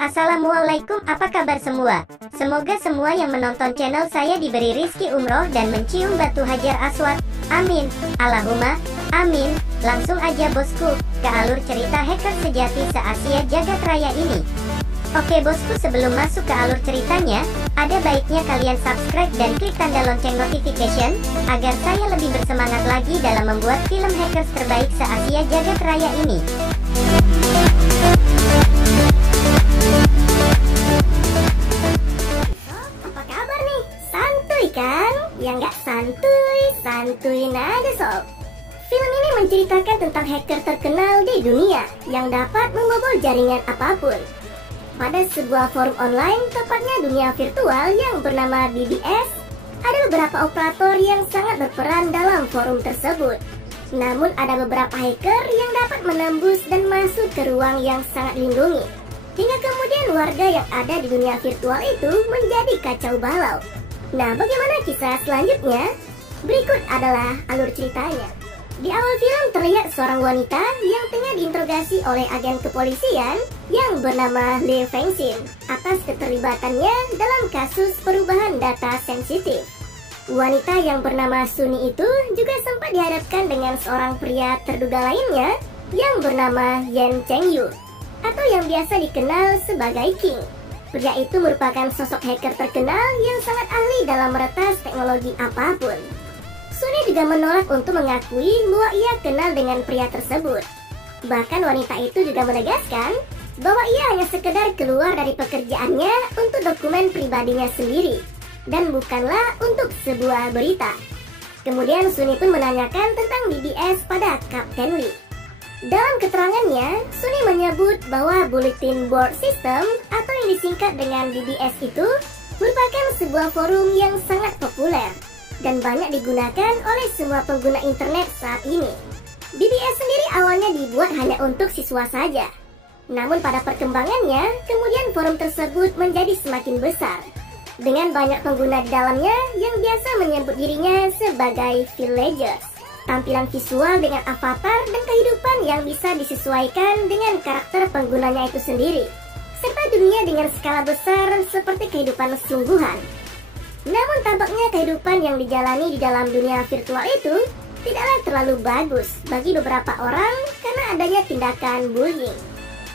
Assalamualaikum, apa kabar semua? Semoga semua yang menonton channel saya diberi rizki umroh dan mencium batu hajar aswad. Amin. Allahumma amin. Langsung aja bosku, ke alur cerita hacker sejati se-Asia jagat raya ini. Oke bosku, sebelum masuk ke alur ceritanya, ada baiknya kalian subscribe dan klik tanda lonceng notification, agar saya lebih bersemangat lagi dalam membuat film hackers terbaik se-Asia jagat raya ini. Apa kabar nih? Santuy kan? Ya nggak santuy nada sob. Film ini menceritakan tentang hacker terkenal di dunia yang dapat membobol jaringan apapun. Pada sebuah forum online, tepatnya dunia virtual yang bernama BBS, ada beberapa operator yang sangat berperan dalam forum tersebut. Namun ada beberapa hacker yang dapat menembus dan masuk ke ruang yang sangat dilindungi. Hingga kemudian warga yang ada di dunia virtual itu menjadi kacau balau. Nah, bagaimana kisah selanjutnya? Berikut adalah alur ceritanya. Di awal film terlihat seorang wanita yang tengah diinterogasi oleh agen kepolisian yang bernama Lee Fengxin atas keterlibatannya dalam kasus perubahan data sensitif. Wanita yang bernama Suni itu juga sempat dihadapkan dengan seorang pria terduga lainnya yang bernama Yan Chengyu, atau yang biasa dikenal sebagai King. Pria itu merupakan sosok hacker terkenal yang sangat ahli dalam meretas teknologi apapun. Suni juga menolak untuk mengakui bahwa ia kenal dengan pria tersebut. Bahkan wanita itu juga menegaskan bahwa ia hanya sekedar keluar dari pekerjaannya untuk dokumen pribadinya sendiri, dan bukanlah untuk sebuah berita. Kemudian Suni pun menanyakan tentang BBS pada Kapten Lee. Dalam keterangannya, Suni menyebut bahwa Bulletin Board System atau yang disingkat dengan BBS itu merupakan sebuah forum yang sangat populer dan banyak digunakan oleh semua pengguna internet saat ini. BBS sendiri awalnya dibuat hanya untuk siswa saja. Namun pada perkembangannya, kemudian forum tersebut menjadi semakin besar, dengan banyak pengguna di dalamnya yang biasa menyebut dirinya sebagai villagers. Tampilan visual dengan avatar dan kehidupan yang bisa disesuaikan dengan karakter penggunanya itu sendiri, serta dunia dengan skala besar seperti kehidupan sungguhan. Namun tampaknya kehidupan yang dijalani di dalam dunia virtual itu tidaklah terlalu bagus bagi beberapa orang karena adanya tindakan bullying.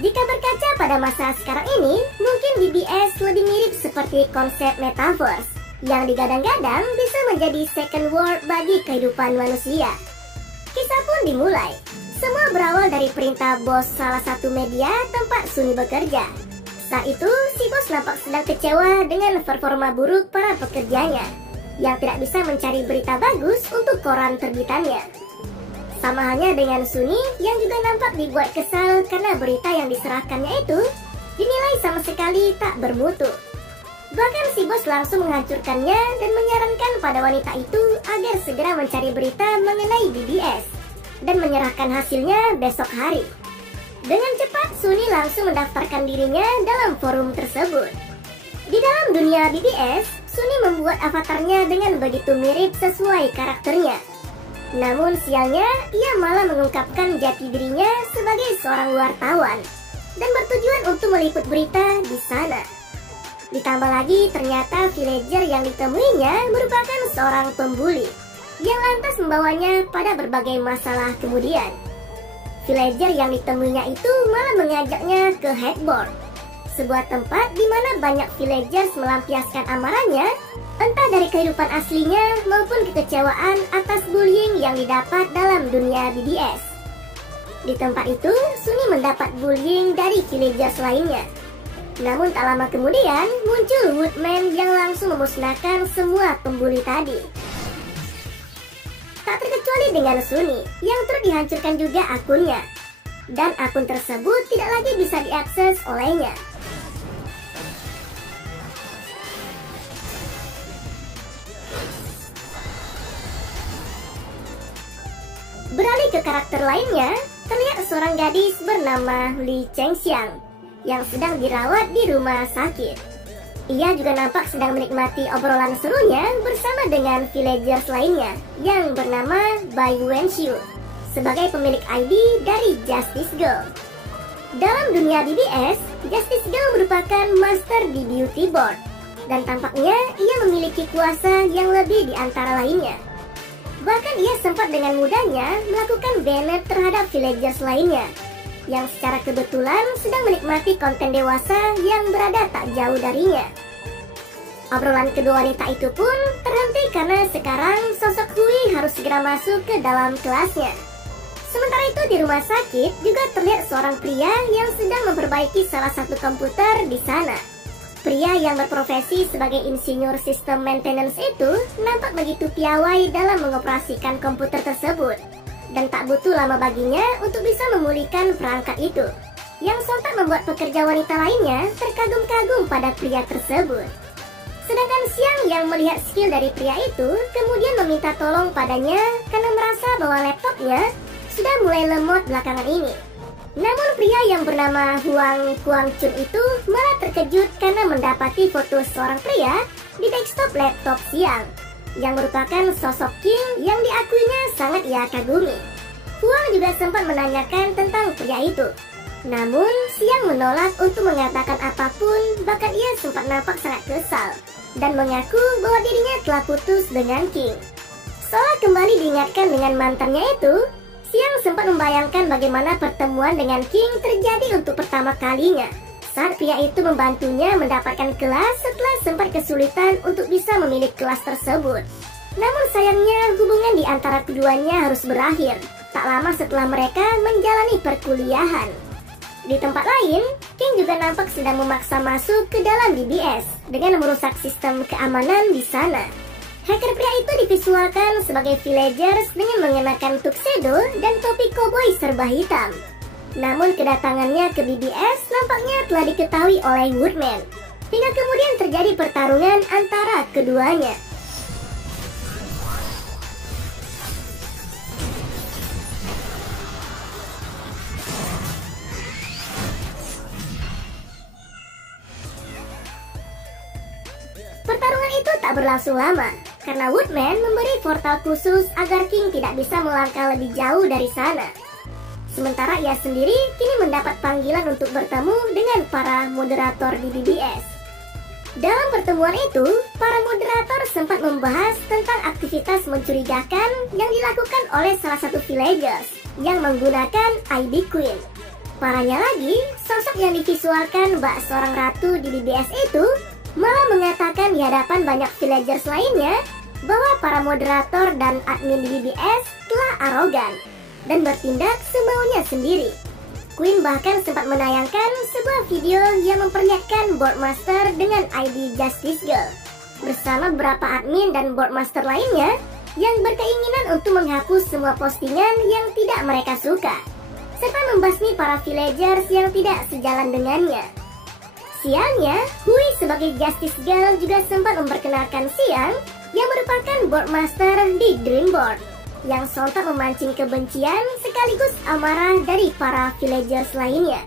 Jika berkaca pada masa sekarang ini, mungkin BBS lebih mirip seperti konsep metaverse yang digadang-gadang bisa menjadi second world bagi kehidupan manusia. Kisah pun dimulai. Semua berawal dari perintah bos salah satu media tempat Suni bekerja. Saat itu, si bos nampak sedang kecewa dengan performa buruk para pekerjanya yang tidak bisa mencari berita bagus untuk koran terbitannya. Sama halnya dengan Suni yang juga nampak dibuat kesal karena berita yang diserahkannya itu dinilai sama sekali tak bermutu. Bahkan si bos langsung menghancurkannya dan menyarankan pada wanita itu agar segera mencari berita mengenai BBS dan menyerahkan hasilnya besok hari. Dengan cepat, Suni langsung mendaftarkan dirinya dalam forum tersebut. Di dalam dunia BBS, Suni membuat avatarnya dengan begitu mirip sesuai karakternya. Namun sialnya, ia malah mengungkapkan jati dirinya sebagai seorang wartawan dan bertujuan untuk meliput berita di sana. Ditambah lagi, ternyata villager yang ditemuinya merupakan seorang pembuli yang lantas membawanya pada berbagai masalah kemudian. Villager yang ditemuinya itu malah mengajaknya ke headboard, sebuah tempat di mana banyak villagers melampiaskan amarahnya, entah dari kehidupan aslinya maupun kekecewaan atas bullying yang didapat dalam dunia BBS. Di tempat itu, Suni mendapat bullying dari villagers lainnya. Namun tak lama kemudian, muncul Woodman yang langsung memusnahkan semua pembuli tadi. Tak terkecuali dengan Suni yang turut dihancurkan juga akunnya, dan akun tersebut tidak lagi bisa diakses olehnya. Beralih ke karakter lainnya, terlihat seorang gadis bernama Li Chengxiang yang sedang dirawat di rumah sakit. Ia juga nampak sedang menikmati obrolan serunya bersama dengan villagers lainnya yang bernama Bai Wenxiu sebagai pemilik ID dari Justice Girl. Dalam dunia BBS, Justice Girl merupakan master di beauty board, dan tampaknya ia memiliki kuasa yang lebih di antara lainnya. Bahkan ia sempat dengan mudahnya melakukan banned terhadap villagers lainnya, yang secara kebetulan sedang menikmati konten dewasa yang berada tak jauh darinya. Obrolan kedua wanita itu pun terhenti karena sekarang sosok Hui harus segera masuk ke dalam kelasnya. Sementara itu di rumah sakit juga terlihat seorang pria yang sedang memperbaiki salah satu komputer di sana. Pria yang berprofesi sebagai insinyur sistem maintenance itu nampak begitu piawai dalam mengoperasikan komputer tersebut, dan tak butuh lama baginya untuk bisa memulihkan perangkat itu, yang sontak membuat pekerja wanita lainnya terkagum-kagum pada pria tersebut. Sedangkan Xiang yang melihat skill dari pria itu kemudian meminta tolong padanya karena merasa bahwa laptopnya sudah mulai lemot belakangan ini. Namun pria yang bernama Huang Kuangchun itu malah terkejut karena mendapati foto seorang pria di desktop laptop Xiang, yang merupakan sosok King yang diakuinya sangat ia kagumi. Huang juga sempat menanyakan tentang pria itu, namun Xiang menolak untuk mengatakan apapun, bahkan ia sempat nampak sangat kesal dan mengaku bahwa dirinya telah putus dengan King. Setelah kembali diingatkan dengan mantannya itu, Xiang sempat membayangkan bagaimana pertemuan dengan King terjadi untuk pertama kalinya saat pria itu membantunya mendapatkan kelas setelah sempat kesulitan untuk bisa memilih kelas tersebut. Namun sayangnya hubungan di antara keduanya harus berakhir tak lama setelah mereka menjalani perkuliahan. Di tempat lain, King juga nampak sedang memaksa masuk ke dalam DBS dengan merusak sistem keamanan di sana. Hacker pria itu divisualkan sebagai villagers dengan mengenakan tuxedo dan topi koboi serba hitam. Namun kedatangannya ke BBS nampaknya telah diketahui oleh Woodman, hingga kemudian terjadi pertarungan antara keduanya. Pertarungan itu tak berlangsung lama, karena Woodman memberi portal khusus agar King tidak bisa melangkah lebih jauh dari sana. Sementara ia sendiri kini mendapat panggilan untuk bertemu dengan para moderator di BBS. Dalam pertemuan itu, para moderator sempat membahas tentang aktivitas mencurigakan yang dilakukan oleh salah satu villagers yang menggunakan ID Queen. Parahnya lagi, sosok yang divisualkan bak seorang ratu di BBS itu malah mengatakan di hadapan banyak villagers lainnya bahwa para moderator dan admin di BBS telah arogan dan bertindak semaunya sendiri. Queen bahkan sempat menayangkan sebuah video yang memperlihatkan Boardmaster dengan ID Justice Girl bersama beberapa admin dan Boardmaster lainnya yang berkeinginan untuk menghapus semua postingan yang tidak mereka suka, serta membasmi para villagers yang tidak sejalan dengannya. Siangnya, Hui sebagai Justice Girl juga sempat memperkenalkan Xiang yang merupakan Boardmaster di Dreamboard, yang sontak memancing kebencian sekaligus amarah dari para villagers lainnya.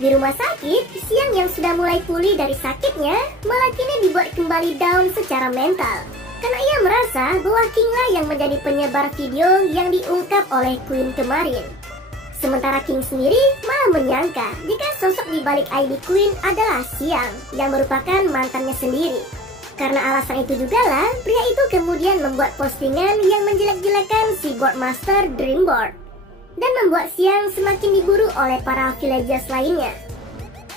Di rumah sakit, Xiang yang sudah mulai pulih dari sakitnya malah kini dibuat kembali down secara mental, karena ia merasa bahwa Kinglah yang menjadi penyebar video yang diungkap oleh Queen kemarin. Sementara King sendiri malah menyangka jika sosok di balik ID Queen adalah Xiang yang merupakan mantannya sendiri. Karena alasan itu jugalah pria itu kemudian membuat postingan yang menjelek-jelekan si Boardmaster Dreamboard dan membuat Xiang semakin diburu oleh para villagers lainnya.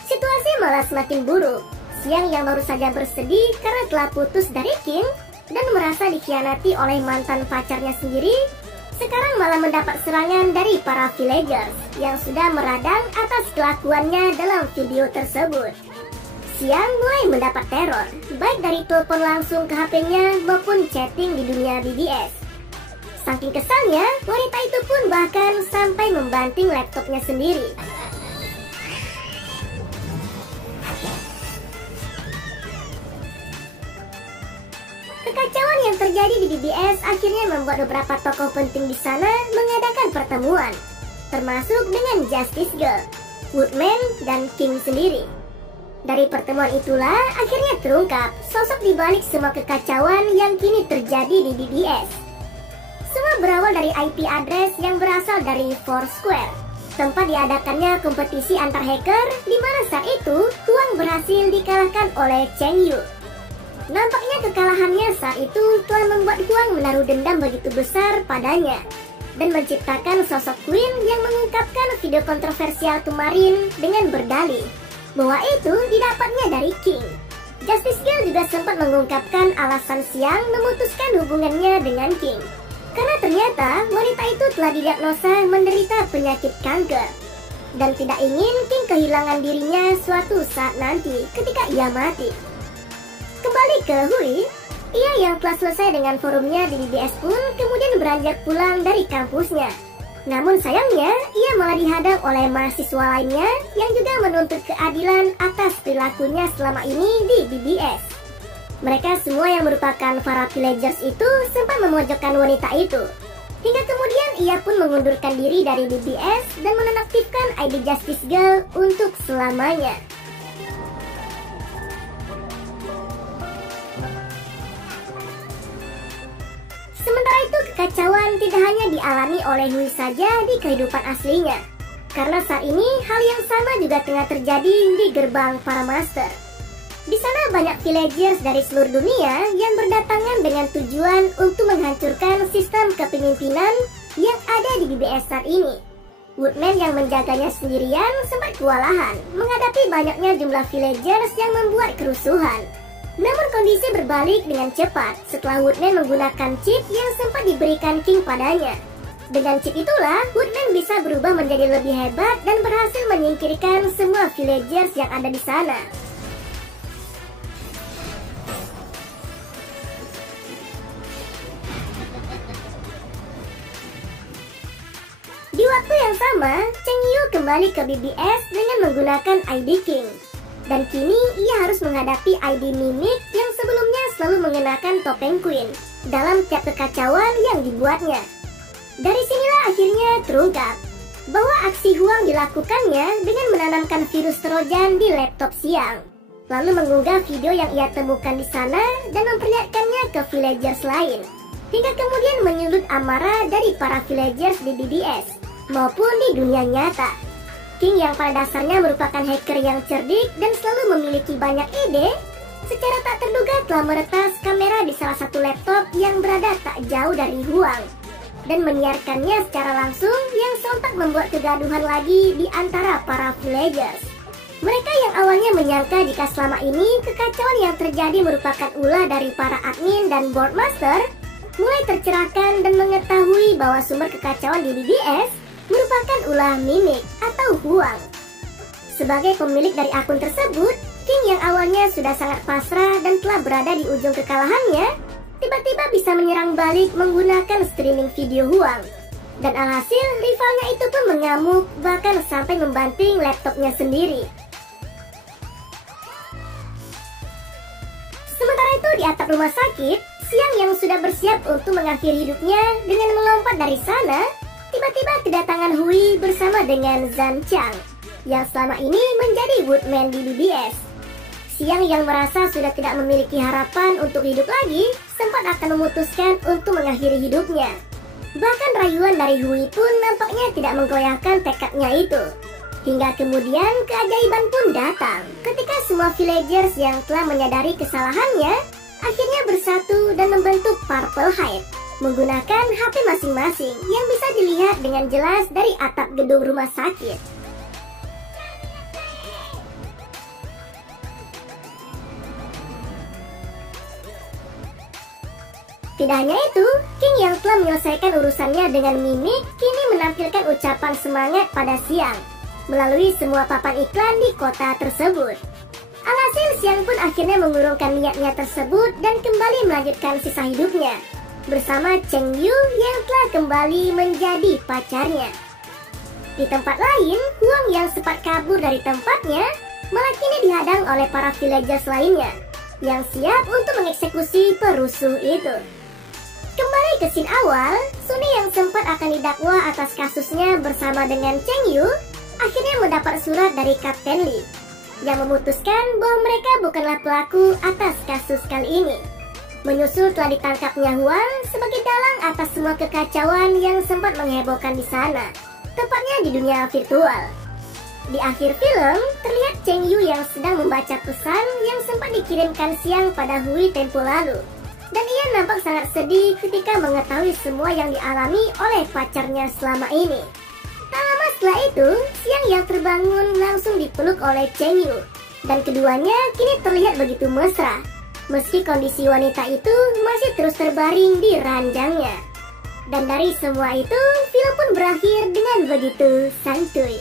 Situasi malah semakin buruk. Xiang yang baru saja bersedih karena telah putus dari King dan merasa dikhianati oleh mantan pacarnya sendiri, sekarang malah mendapat serangan dari para villagers yang sudah meradang atas kelakuannya dalam video tersebut. Xiang mulai mendapat teror, baik dari telepon langsung ke HP-nya maupun chatting di dunia BBS. Saking kesalnya, wanita itu pun bahkan sampai membanting laptopnya sendiri. Kekacauan yang terjadi di BBS akhirnya membuat beberapa tokoh penting di sana mengadakan pertemuan, termasuk dengan Justice Girl, Woodman, dan King sendiri. Dari pertemuan itulah akhirnya terungkap sosok di balik semua kekacauan yang kini terjadi di BBS. Semua berawal dari IP address yang berasal dari Foursquare, tempat diadakannya kompetisi antar hacker, di mana saat itu Huang berhasil dikalahkan oleh Cheng Yu. Nampaknya kekalahannya saat itu telah membuat Huang menaruh dendam begitu besar padanya, dan menciptakan sosok Queen yang mengungkapkan video kontroversial kemarin dengan berdalih bahwa itu didapatnya dari King. Justice Girl juga sempat mengungkapkan alasan Xiang memutuskan hubungannya dengan King, karena ternyata wanita itu telah didiagnosa menderita penyakit kanker dan tidak ingin King kehilangan dirinya suatu saat nanti ketika ia mati. Kembali ke Hui, ia yang telah selesai dengan forumnya di BBS pun kemudian beranjak pulang dari kampusnya. Namun sayangnya, ia malah dihadang oleh mahasiswa lainnya yang juga menuntut keadilan atas perilakunya selama ini di BBS. Mereka semua yang merupakan para villagers itu sempat memojokkan wanita itu. Hingga kemudian ia pun mengundurkan diri dari BBS dan menonaktifkan ID Justice Girl untuk selamanya. Sementara itu, kekacauan tidak hanya dialami oleh Hui saja di kehidupan aslinya, karena saat ini hal yang sama juga tengah terjadi di gerbang para master. Di sana banyak villagers dari seluruh dunia yang berdatangan dengan tujuan untuk menghancurkan sistem kepemimpinan yang ada di BBS saat ini. Woodman yang menjaganya sendirian sempat kewalahan menghadapi banyaknya jumlah villagers yang membuat kerusuhan. Namun kondisi berbalik dengan cepat setelah Woodman menggunakan chip yang sempat diberikan King padanya. Dengan chip itulah, Woodman bisa berubah menjadi lebih hebat dan berhasil menyingkirkan semua villagers yang ada di sana. Di waktu yang sama, Cheng Yu kembali ke BBS dengan menggunakan ID King. Dan kini ia harus menghadapi ID Mimic yang sebelumnya selalu mengenakan topeng Queen dalam tiap kekacauan yang dibuatnya. Dari sinilah akhirnya terungkap bahwa aksi Huang dilakukannya dengan menanamkan virus Trojan di laptop Xiang, lalu mengunggah video yang ia temukan di sana dan memperlihatkannya ke villagers lain, hingga kemudian menyulut amarah dari para villagers di BBS maupun di dunia nyata. King yang pada dasarnya merupakan hacker yang cerdik dan selalu memiliki banyak ide, secara tak terduga telah meretas kamera di salah satu laptop yang berada tak jauh dari Huang dan menyiarkannya secara langsung yang sontak membuat kegaduhan lagi di antara para villagers. Mereka yang awalnya menyangka jika selama ini kekacauan yang terjadi merupakan ulah dari para admin dan board master, mulai tercerahkan dan mengetahui bahwa sumber kekacauan di BBS merupakan ulah Mimic atau Huang. Sebagai pemilik dari akun tersebut, King yang awalnya sudah sangat pasrah dan telah berada di ujung kekalahannya, tiba-tiba bisa menyerang balik menggunakan streaming video Huang. Dan alhasil, rivalnya itu pun mengamuk, bahkan sampai membanting laptopnya sendiri. Sementara itu di atap rumah sakit, Xiang yang sudah bersiap untuk mengakhiri hidupnya dengan melompat dari sana, tiba-tiba kedatangan Hui bersama dengan Zhan Chang yang selama ini menjadi Woodman di BBS. Xiang yang merasa sudah tidak memiliki harapan untuk hidup lagi sempat akan memutuskan untuk mengakhiri hidupnya. Bahkan rayuan dari Hui pun nampaknya tidak menggoyahkan tekadnya itu. Hingga kemudian keajaiban pun datang ketika semua villagers yang telah menyadari kesalahannya akhirnya bersatu dan membentuk Purple Hive menggunakan HP masing-masing yang bisa dilihat dengan jelas dari atap gedung rumah sakit. Tidak hanya itu, King yang telah menyelesaikan urusannya dengan Mimic kini menampilkan ucapan semangat pada Xiang melalui semua papan iklan di kota tersebut. Alhasil Xiang pun akhirnya mengurungkan niatnya tersebut dan kembali melanjutkan sisa hidupnya bersama Cheng Yu yang telah kembali menjadi pacarnya. Di tempat lain, Huang yang sempat kabur dari tempatnya malah kini dihadang oleh para villagers lainnya yang siap untuk mengeksekusi perusuh itu. Kembali ke scene awal, Sunny yang sempat akan didakwa atas kasusnya bersama dengan Cheng Yu akhirnya mendapat surat dari Kapten Lee yang memutuskan bahwa mereka bukanlah pelaku atas kasus kali ini. Menyusul telah ditangkapnya Huang sebagai dalang atas semua kekacauan yang sempat menghebohkan di sana. tepatnya di dunia virtual. Di akhir film, terlihat Cheng Yu yang sedang membaca pesan yang sempat dikirimkan siang pada Hui tempo lalu. Dan ia nampak sangat sedih ketika mengetahui semua yang dialami oleh pacarnya selama ini. Tak lama setelah itu, siang yang terbangun langsung dipeluk oleh Cheng Yu. Dan keduanya kini terlihat begitu mesra, meski kondisi wanita itu masih terus terbaring di ranjangnya. Dan dari semua itu, film pun berakhir dengan begitu santuy.